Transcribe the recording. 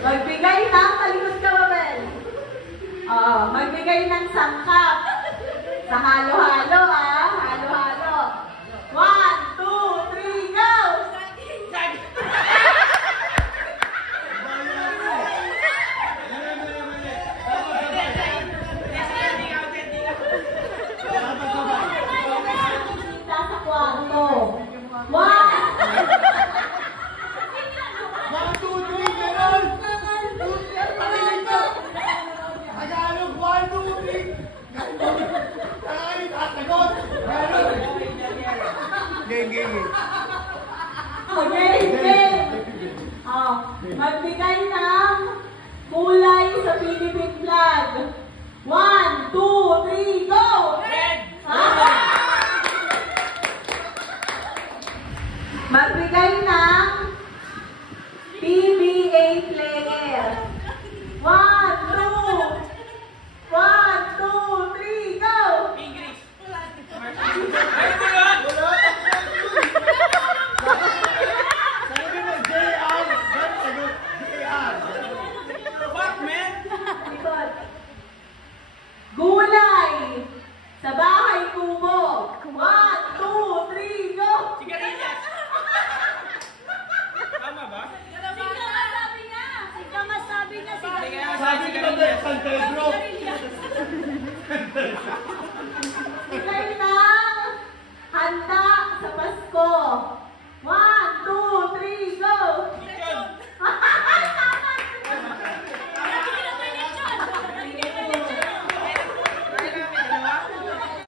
Magbigay ng, talikod ka, Mabel. Magbigay ng sangkap. Sa halo-halo, halo-halo. 1, 2, 3, go! Sa kwarto. 1, 2, 3, meron! Tagalog, 1, 2, 3. Magbigay ng kulay sa Philippine flag. 1, 2, 3, go! Red! Magbigay ng PBA playing